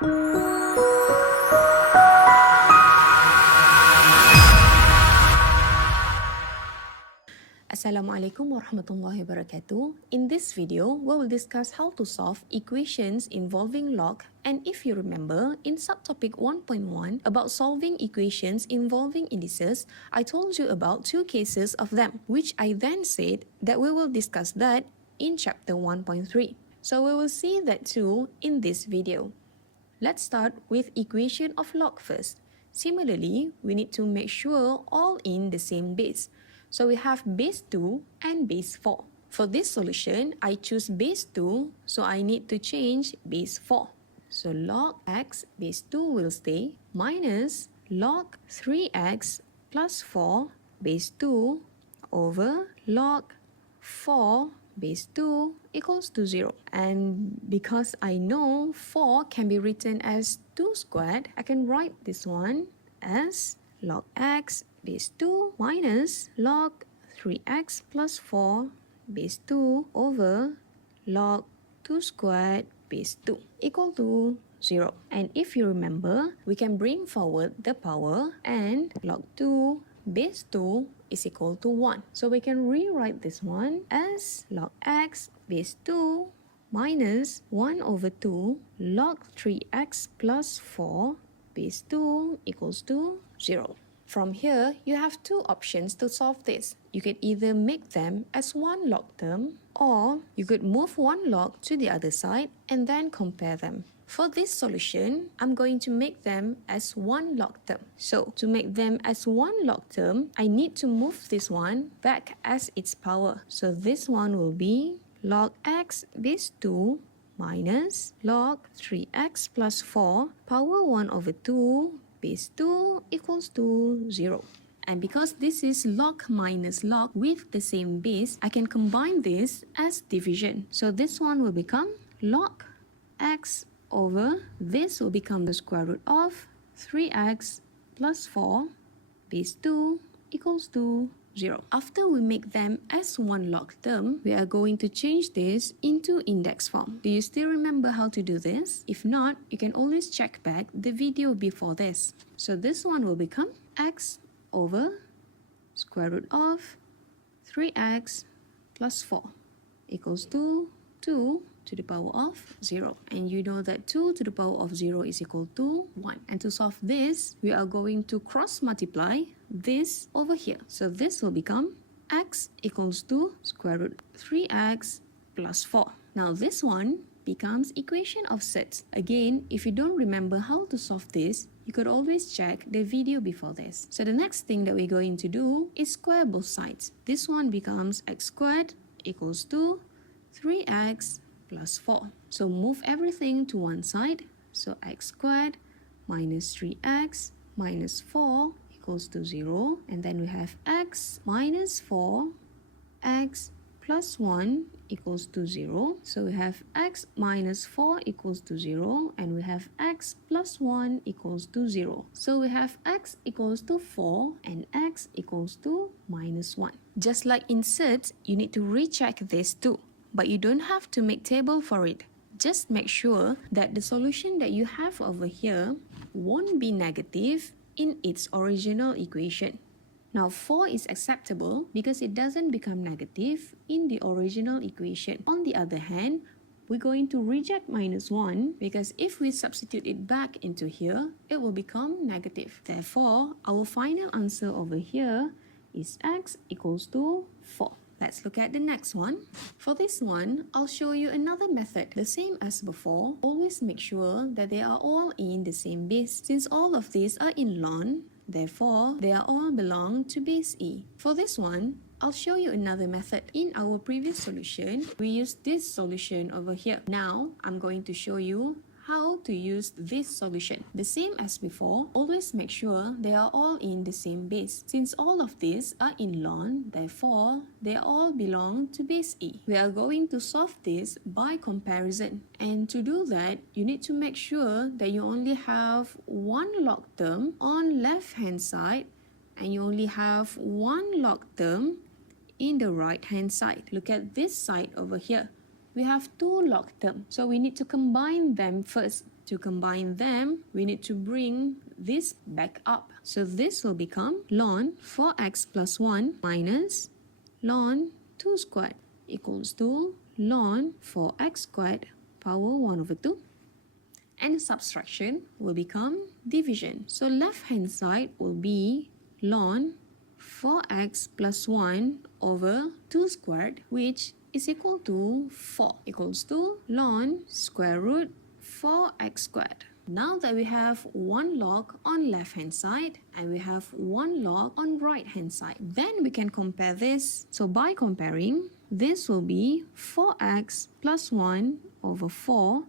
Assalamualaikum warahmatullahi wabarakatuh. In this video, we will discuss how to solve equations involving log. And if you remember, in subtopic 1.1 about solving equations involving indices, I told you about two cases of them, which I then said that we will discuss that in chapter 1.3. So we will see that too in this video. Let's start with equation of log first. Similarly, we need to make sure all in the same base. So we have base 2 and base 4. For this solution, I choose base 2, so I need to change base 4. So log x base 2 will stay minus log 3x plus 4 base 2 over log 4 base 2 equals to 0. And because I know 4 can be written as 2 squared, I can write this one as log x base 2 minus log 3x plus 4 base 2 over log 2 squared base 2 equal to 0. And if you remember, we can bring forward the power and log 2 base 2 is equal to 1. So we can rewrite this one as log x base 2 minus 1 over 2 log 3x plus 4 base 2 equals to 0. From here, you have two options to solve this. You could either make them as one log term, or you could move one log to the other side and then compare them. For this solution, I'm going to make them as one log term. So, to make them as one log term, I need to move this one back as its power. So, this one will be log x base 2 minus log 3x plus 4 power 1 over 2 base 2 equals to 0. And because this is log minus log with the same base, I can combine this as division. So this one will become log x over this will become the square root of 3x plus 4 base 2 equals to 0. After we make them as one log term, we are going to change this into index form. Do you still remember how to do this? If not, you can always check back the video before this. So this one will become x over square root of 3x plus 4 equals to 2 to the power of 0. And you know that 2 to the power of 0 is equal to 1. And to solve this, we are going to cross multiply this over here. So this will become x equals to square root 3x plus 4. Now this one becomes equation of sets. Again, if you don't remember how to solve this, you could always check the video before this. So the next thing that we're going to do is square both sides. This one becomes x squared equals to 3x plus 4. So move everything to one side. So x squared minus 3x minus 4 equals to 0. And then we have x minus 4, x plus 1 equals to 0. So we have x minus 4 equals to 0. And we have x plus 1 equals to 0. So we have x equals to 4 and x equals to minus 1. Just like in sets, you need to recheck this too. But you don't have to make table for it. Just make sure that the solution that you have over here won't be negative in its original equation. Now 4 is acceptable because it doesn't become negative in the original equation. On the other hand, we're going to reject minus 1 because if we substitute it back into here, it will become negative. Therefore, our final answer over here is x equals to 4. Let's look at the next one. For this one, I'll show you another method. The same as before, always make sure that they are all in the same base. Since all of these are in ln, therefore, they are all belong to base E. For this one, I'll show you another method. In our previous solution, we used this solution over here. Now, I'm going to show you how to use this solution. The same as before, always make sure they are all in the same base. Since all of these are in ln, therefore, they all belong to base E. We are going to solve this by comparison. And to do that, you need to make sure that you only have one log term on left-hand side and you only have one log term in the right-hand side. Look at this side over here. we have two log terms. So we need to combine them first. To combine them, we need to bring this back up. So this will become ln 4x plus 1 minus ln 2 squared equals to ln 4x squared power 1 over 2. And subtraction will become division. So left hand side will be ln 4x plus 1 over 2 squared, which is equal to 4 equals to ln square root 4x squared. Now that we have one log on left hand side and we have one log on right hand side, then we can compare this. So by comparing, this will be 4x plus 1 over 4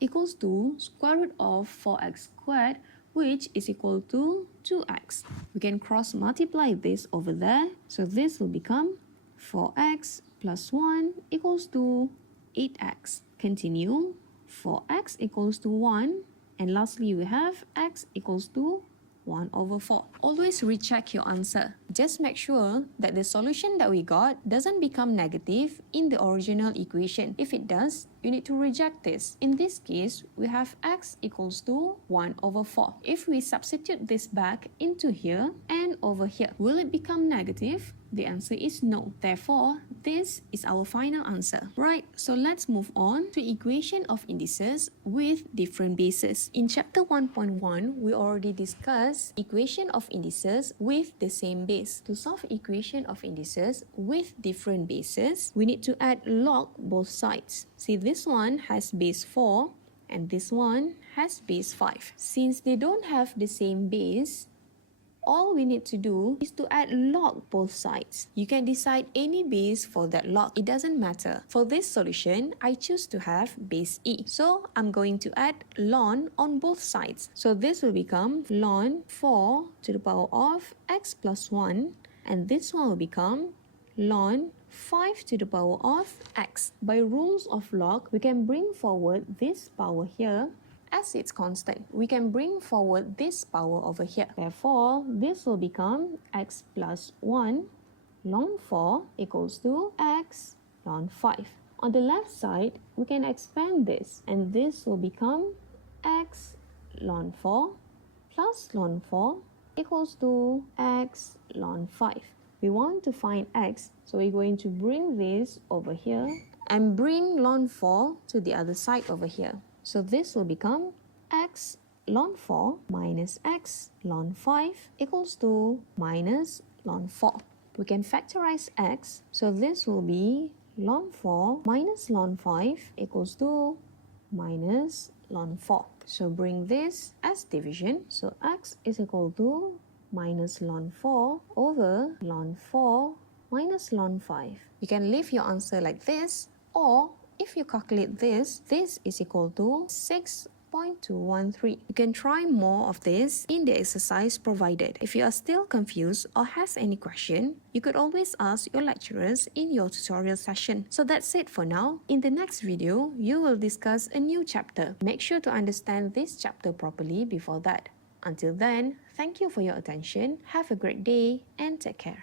equals to square root of 4x squared, which is equal to 2x. We can cross multiply this over there. So this will become 4x plus 1 equals to 8x. Continue. 4x equals to 1. And lastly, we have x equals to 1 over 4. Always recheck your answer. Just make sure that the solution that we got doesn't become negative in the original equation. If it does, you need to reject this. In this case, we have x equals to 1 over 4. If we substitute this back into here and over here, will it become negative? The answer is no. Therefore, this is our final answer. Right, so let's move on to equation of indices with different bases. In chapter 1.1, we already discussed equation of indices with the same base. To solve equation of indices with different bases, we need to add log both sides. See, this one has base 4 and this one has base 5. Since they don't have the same base, all we need to do is to add log both sides. You can decide any base for that log. It doesn't matter. For this solution, I choose to have base e. So I'm going to add ln on both sides. So this will become ln 4 to the power of x plus 1. And this one will become ln 5 to the power of x. By rules of log, we can bring forward this power here. As it's constant, we can bring forward this power over here. Therefore, this will become x plus 1 ln 4 equals to x ln 5. On the left side, we can expand this and this will become x ln 4 plus ln 4 equals to x ln 5. We want to find x, so we're going to bring this over here and bring ln 4 to the other side over here. So this will become x ln 4 minus x ln 5 equals to minus ln 4. We can factorize x, so this will be ln 4 minus ln 5 equals to minus ln 4. So bring this as division. So x is equal to minus ln 4 over ln 4 minus ln 5. You can leave your answer like this, or if you calculate this is equal to 6.213. You can try more of this in the exercise provided. If you are still confused or has any question, you could always ask your lecturers in your tutorial session. So that's it for now. In the next video, you will discuss a new chapter. Make sure to understand this chapter properly before that. Until then, thank you for your attention. Have a great day and take care.